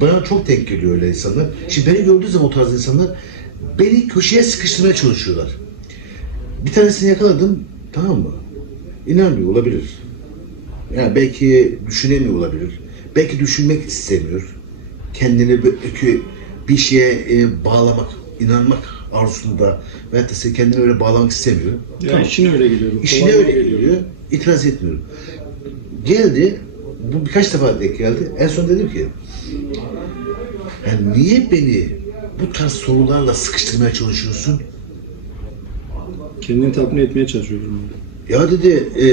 bana çok denk geliyor öyle insanlar. Şimdi beni gördüğü zaman o tarz insanlar beni köşeye sıkıştırmaya çalışıyorlar. Bir tanesini yakaladım, tamam mı? İnanmıyor olabilir. Yani belki düşünemiyor olabilir. Belki düşünmek istemiyor. Kendini belki bir şeye e, bağlamak, inanmak arzusunda veyahut da kendini öyle bağlamak istemiyor. Ya Tamam. işine öyle geliyor. İşine öyle geliyor. İtiraz etmiyorum. Geldi, bu birkaç defa denk geldi. En son dedim ki, yani niye beni bu tarz sorularla sıkıştırmaya çalışıyorsun? Kendini tatmin etmeye çalışıyorum. Ya dedi, e,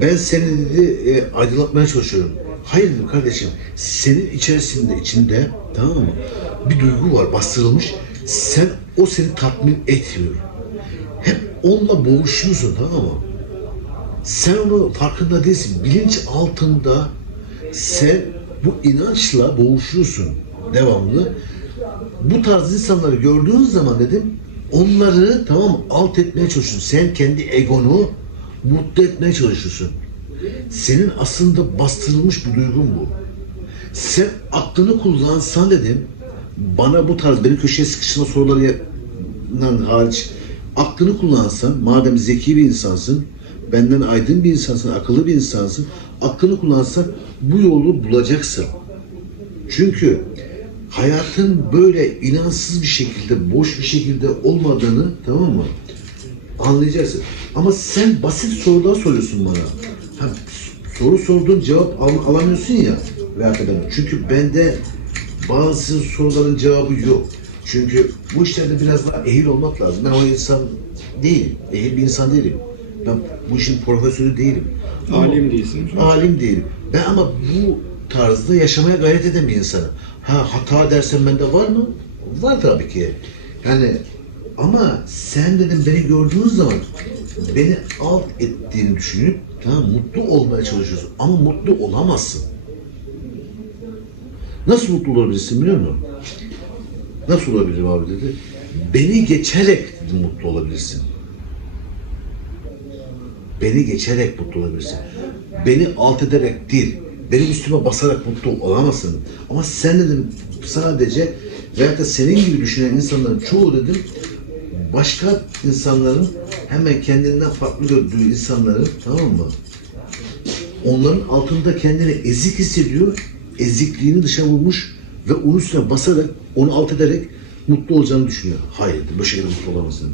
ben seni dedi e, aydınlatmaya çalışıyorum. Hayır dedim kardeşim, senin içerisinde, içinde tamam mı? Bir duygu var, bastırılmış. Sen, o seni tatmin etmiyor. Hep onunla boğuşuyorsun tamam mı? Sen onu farkında değilsin. Bilinç altında sen bu inançla boğuşuyorsun devamlı. Bu tarz insanları gördüğün zaman dedim onları tamam alt etmeye çalışıyorsun. Sen kendi egonu mutlu etmeye çalışıyorsun. Senin aslında bastırılmış bir duygun bu. Sen aklını kullansan dedim bana bu tarz beni köşeye sıkıştırma sorularından hariç aklını kullansan madem zeki bir insansın benden aydın bir insansın, akıllı bir insansın aklını kullansan bu yolu bulacaksın. Çünkü hayatın böyle inansız bir şekilde, boş bir şekilde olmadığını tamam mı? Anlayacaksın. Ama sen basit sorular soruyorsun bana. Ha, soru sorduğun cevap al- alamıyorsun ya. Da ben. Çünkü bende bazı soruların cevabı yok. Çünkü bu işlerde biraz daha ehil olmak lazım. Ben o insan değilim. Ehil bir insan değilim. Ben bu işin profesörü değilim. Ama- Alim değilsin. alim değilim. Ben ama bu tarzda yaşamaya gayret eden bir insanım. Ha hata dersen bende var mı? Var tabii ki. Yani ama sen dedim beni gördüğün zaman beni alt ettiğini düşünüp tamam mutlu olmaya çalışıyorsun ama mutlu olamazsın. Nasıl mutlu olabilirsin biliyor musun? Nasıl olabilirim abi dedi. Beni geçerek dedi, mutlu olabilirsin. Beni geçerek mutlu olabilirsin. Beni alt ederek değil, benim üstüme basarak mutlu olamazsın. Ama sen dedim sadece veyahut da senin gibi düşünen insanların çoğu dedim başka insanların hemen kendinden farklı gördüğü insanların tamam mı? Onların altında kendini ezik hissediyor, ezikliğini dışa vurmuş ve onun üstüne basarak, onu alt ederek mutlu olacağını düşünüyor. Hayır, bu şekilde mutlu olamazsın.